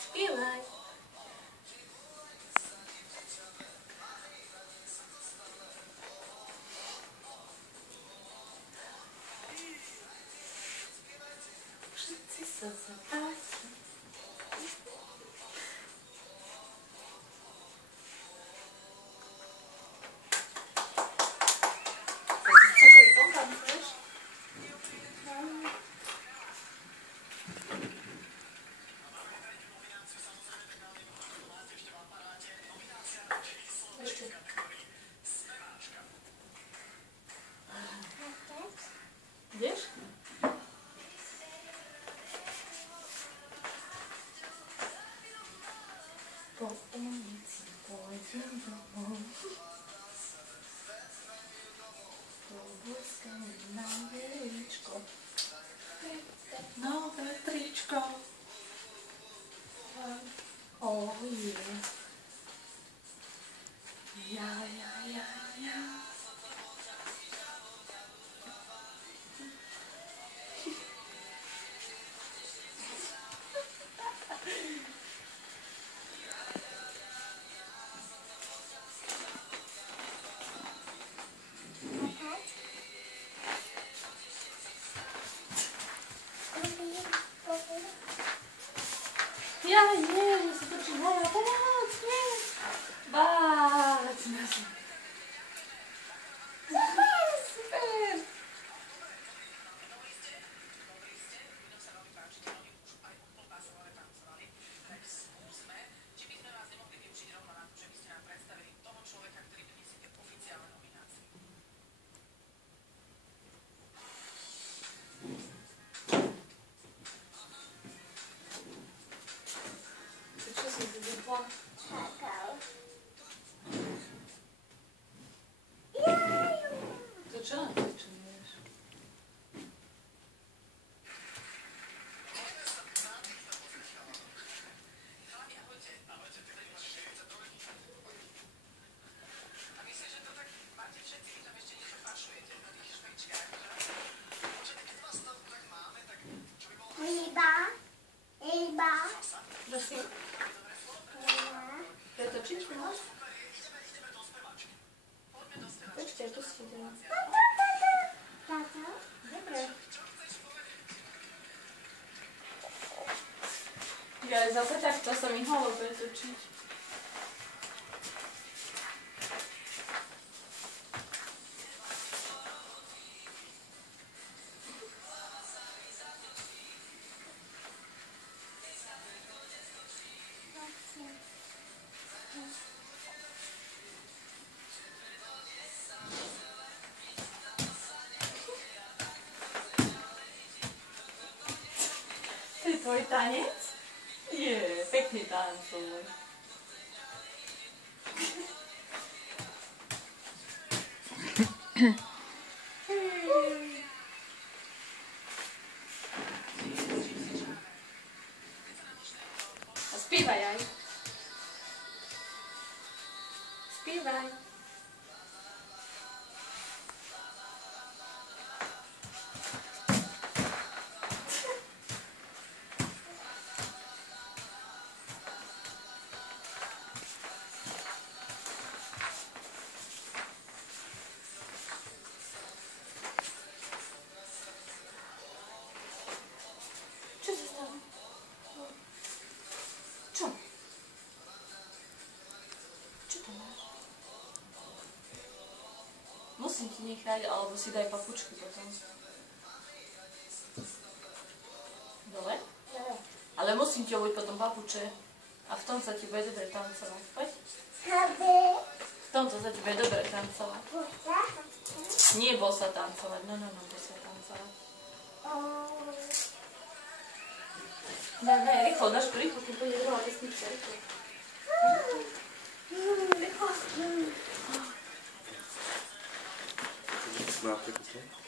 Spievaj. Všetci sa zapáči. Ideš? Po ulici pôjdem domov. Poboskám na veličko. Nové tričko. Oh yeah. Ja. Ja nie, musím točiť hľada, pomoc, nie. Bác, super. Čakal. To čo na to čuješ? Ryba. Prosím. Pretočiť máš? Počkej, pusti to. Tata. Dobre. Ja zase takto sa mi halo pretočiť. To je tvoj tanec? Je, pekný tancuj. A spívaj aj. Spívaj. Čo sa stalo? Čo? Čo to máš? Musím ti nechať, alebo si daj papučky potom. Dole? Dole. Ale musím ti obuť potom papuče. A v tom sa ti bude dobre tancovať. Poď. V tomto sa ti bude dobre tancovať. Nie bosa tancovať. No, bosa tancovať. Ne, rýchlo, dáš rýchlo, keď bude druhá pesnička, rýchlo. Rýchlo. Máte to?